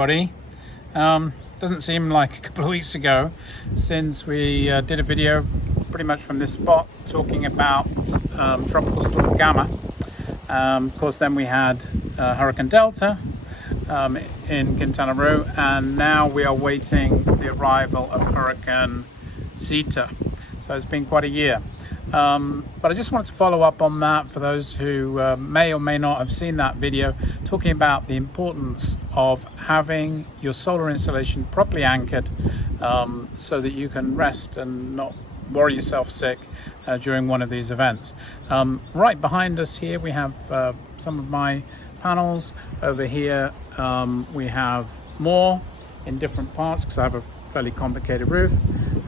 everybody. Doesn't seem like a couple of weeks ago since we did a video pretty much from this spot talking about Tropical Storm Gamma. Of course, then we had Hurricane Delta in Quintana Roo, and now we are waiting the arrival of Hurricane Zeta. So it's been quite a year. But I just wanted to follow up on that for those who may or may not have seen that video, talking about the importance of having your solar installation properly anchored so that you can rest and not worry yourself sick during one of these events. Right behind us here we have some of my panels. Over here we have more in different parts because I have a fairly complicated roof.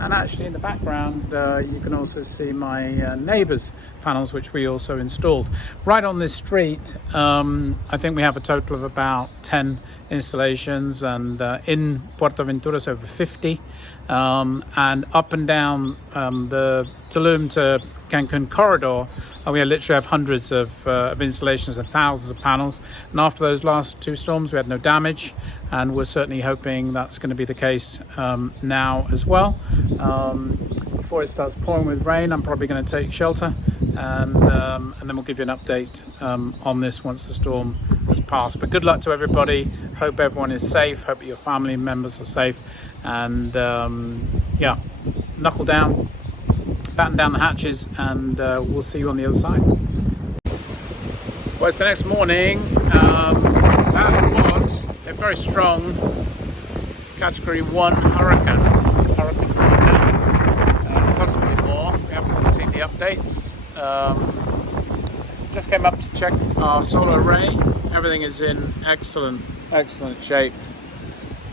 And actually in the background you can also see my neighbor's panels, which we also installed. Right on this street, I think we have a total of about 10 installations, and in Puerto Ventura it's over 50. And up and down the Tulum to Cancun corridor, we literally have hundreds of installations and thousands of panels. And after those last two storms, we had no damage, and we're certainly hoping that's going to be the case now as well. Before it starts pouring with rain, I'm probably going to take shelter, and then we'll give you an update on this once the storm has passed. But good luck to everybody. Hope everyone is safe. Hope your family members are safe. And yeah, knuckle down, batten down the hatches, and we'll see you on the other side. Well, it's the next morning. That was a very strong Category 1 Hurricane Zeta, possibly more. We haven't seen the updates. Just came up to check our solar array. Everything is in excellent shape,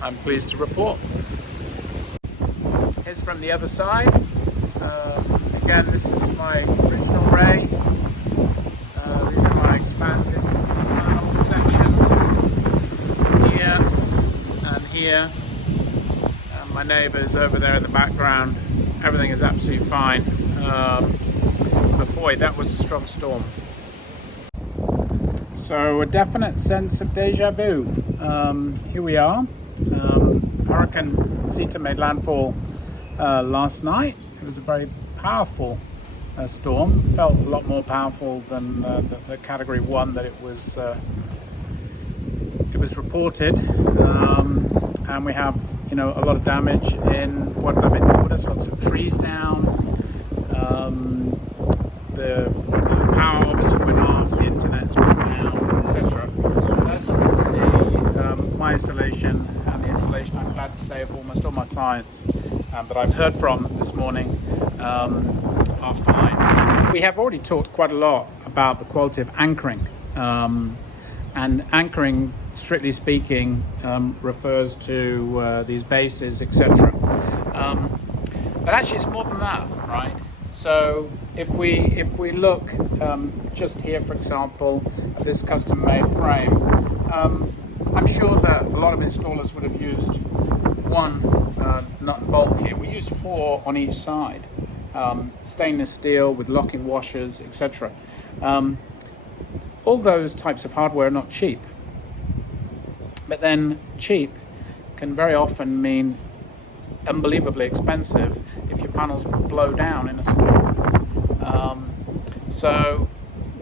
I'm pleased to report. Here's from the other side. Again, this is my original array. These are my expanded panel sections here and here. My neighbours over there in the background. Everything is absolutely fine. But boy, that was a strong storm. So a definite sense of deja vu. Here we are. Hurricane Zeta made landfall last night. It was a very powerful storm. Felt a lot more powerful than the Category 1 that it was reported. And we have, a lot of damage in Puerto Ventura. There's lots of trees down. The power obviously went off. The internet's been down, etc. As you can see, my installation and the installation, I'm glad to say, of almost all my clients that I've heard from this morning are fine. We have already talked quite a lot about the quality of anchoring, and anchoring, strictly speaking, refers to these bases, etc. But actually, it's more than that, right? So if we look just here, for example, at this custom-made frame, I'm sure that a lot of installers would have used one nut and bolt here. We use 4 on each side, stainless steel with locking washers, etc. All those types of hardware are not cheap, but then cheap can very often mean unbelievably expensive if your panels blow down in a storm. So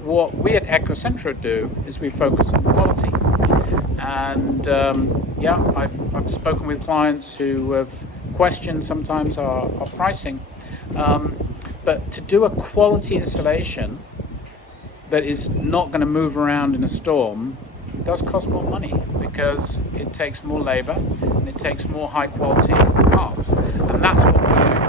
what we at Ecocentro do is we focus on quality. And yeah, I've spoken with clients who have questioned sometimes our pricing, but to do a quality installation that is not going to move around in a storm does cost more money, because it takes more labor and it takes more high quality parts, and that's what we're doing